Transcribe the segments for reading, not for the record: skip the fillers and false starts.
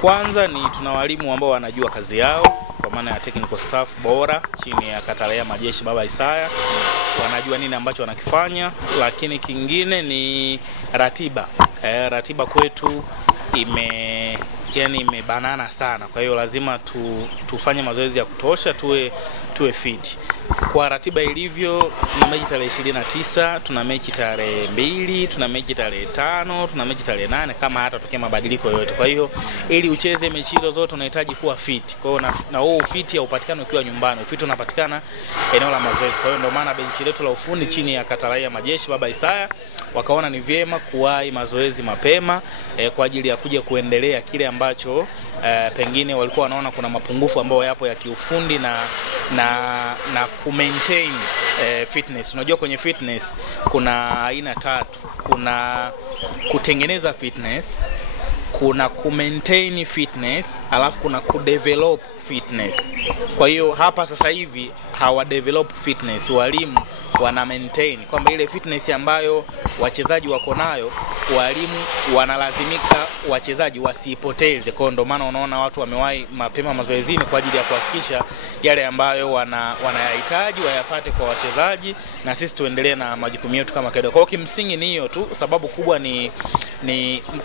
Kwanza ni tuna walimu ambao wanajua kazi yao kwa maana ya technical staff bora chini ya Katalea Majeshi Baba Isaya, wanajua nini ambacho wanakifanya. Lakini kingine ni ratiba. Ratiba kwetu imebanana sana, kwa hiyo lazima tufanye mazoezi ya kutosha, tuwe fit. Kwa ratiba ilivyo, tuna mechi tarehe 29, tuna mechi tarehe 2, tuna mechi tarehe 5, tuna mechi tarehe 8 kama hata tokea mabadiliko yoyote. Kwa hiyo ili ucheze mechi hizo zote unahitaji kuwa fit. Kwa hiyo na huo ufiti haupatikani ukiwa nyumbani. Ufiti unapatikana eneo la mazoezi. Kwa hiyo ndio maana benchi letu la ufundi chini ya Katalea Majeshi Baba Isaya wakaona ni vyema kuwahi mazoezi mapema kwa ajili ya kuja kuendelea kile ambacho pengine walikuwa wanaona kuna mapungufu ambayo yapo ya kiufundi na ku-maintain fitness. Unajua kwenye fitness kuna aina tatu. Kuna kutengeneza fitness, kuna ku-maintain fitness, alafu kuna ku-develop fitness. Kwa hiyo hapa sasa hivi hawa develop fitness, walimu wana maintain kwamba ile fitness ambayo wachezaji wako nayo, walimu wanalazimika wachezaji wasiipoteze. Kwa ndio maana unaona watu wamewahi mapema mazoezini kwa ajili ya kuhakikisha yale ambayo wanayahitaji wayapate kwa wachezaji, na sisi tuendelee na majukumu yetu kama kawaida. Kwa hiyo kimsingi ni hiyo tu. Sababu kubwa ni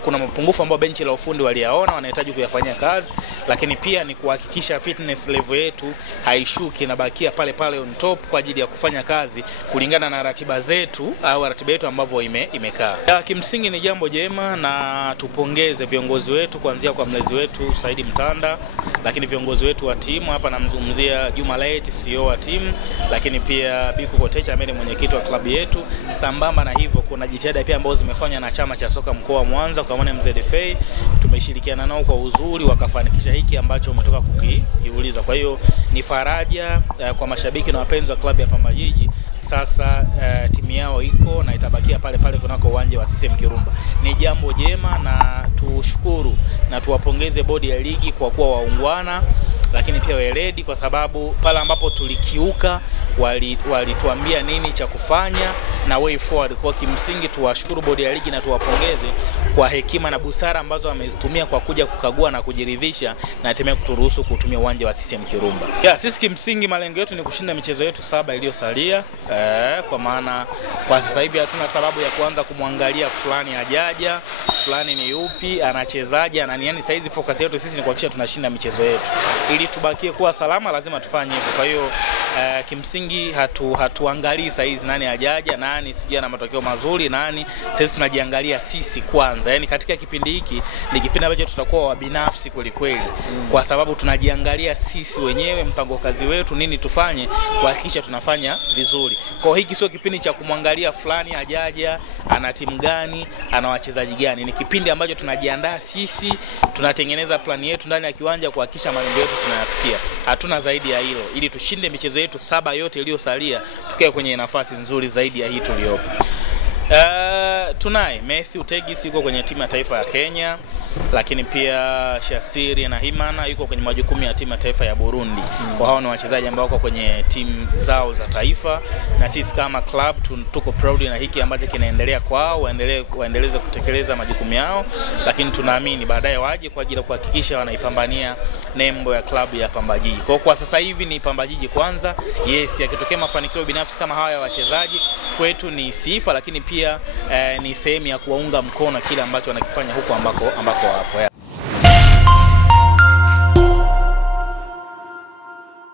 kuna mapungufu ambayo benchi la ufundi waliyaona, wanahitaji kuyafanyia kazi, lakini pia ni kuhakikisha fitness level yetu haishuki na bakia pale pale on top kwa ajili ya kufanya kazi kulingana na ratiba zetu au ratiba yetu ambavyo imekaa. Kimsingi ni jambo jema, na tupongeze viongozi wetu kuanzia kwa mlezi wetu Saidi Mtanda, lakini viongozi wetu wa timu hapa namzungumzia Juma Laiti, CEO wa timu, lakini pia Biku Kotecha ambaye ni mwenyekiti wa klabu yetu. Sambamba na hivyo kuna jitihada pia ambazo zimefanywa na chama cha soka mkoa wa Mwanza kwa maana MZFA. Tumeshirikiana nao kwa uzuri, wakafanikisha hiki ambacho umetoka kukiuliza. Kwa hiyo ni faraja kwa mashabiki na wapenzi wa klabu ya Pamba Jiji. Sasa timu yao iko na itabakia pale pale kunako uwanja wa CCM Kirumba. Ni jambo jema, na tushukuru na tuwapongeze bodi ya ligi kwa kuwa waungwana, lakini pia weledi, kwa sababu pale ambapo tulikiuka walituambia nini cha kufanya na way forward. Kwa kimsingi tuwashukuru bodi ya ligi na tuwapongeze kwa hekima na busara ambazo wamezitumia kwa kuja kukagua na kujiridhisha na hatimaye kuturuhusu kutumia uwanja wa CCM Kirumba. Sisi kimsingi malengo yetu ni kushinda michezo yetu 7 iliyosalia. Kwa maana kwa sasa hivi hatuna sababu ya kuanza kumwangalia fulani hajaja, fulani ni yupi, anachezaje, yani sasa hizi focus yetu sisi ni kuhakikisha tunashinda michezo yetu. Ili tubakie kuwa salama lazima tufanye hivyo. Kwa hiyo kimsingi hatuangalii sasa hizi nani hajaja, nani sija na matokeo mazuri, nani. Sasa tunajiangalia sisi kwanza. Yani katika kipindi hiki ni kipindi ambacho tutakuwa wabinafsi kweli kweli, kwa sababu tunajiangalia sisi wenyewe, mpango kazi wetu, nini tufanye kuhakikisha tunafanya vizuri. Kwa hiki sio kipindi cha kumwangalia fulani hajaja, ana timu gani, ana wachezaji gani. Ni kipindi ambacho tunajiandaa sisi, tunatengeneza plani yetu ndani ya kiwanja kuhakikisha malengo yetu tunayafikia. Hatuna zaidi ya hilo, ili tushinde michezo yetu 7 yote iliyosalia, tukae kwenye nafasi nzuri zaidi ya hii tuliyopo. Tunaye Matthew Tegis yuko kwenye timu ya taifa ya Kenya, lakini pia Shasiri na Himana yuko kwenye majukumu ya timu ya taifa ya Burundi. Kwa hao ni wachezaji ambao wako kwenye timu zao za taifa, na sisi kama club tuko proud na hiki ambacho kinaendelea kwao, waendeleze kutekeleza majukumu yao, lakini tunaamini baadaye waje kwa ajili ya kuhakikisha wanaipambania nembo ya club ya Pamba Jiji. Kwa sasa hivi ni Pamba Jiji kwanza. Yes, yakitokea mafanikio binafsi kama haya ya wachezaji kwetu ni sifa, lakini pia ni sehemu ya kuwaunga mkono kile ambacho wanakifanya huko ambako wapo.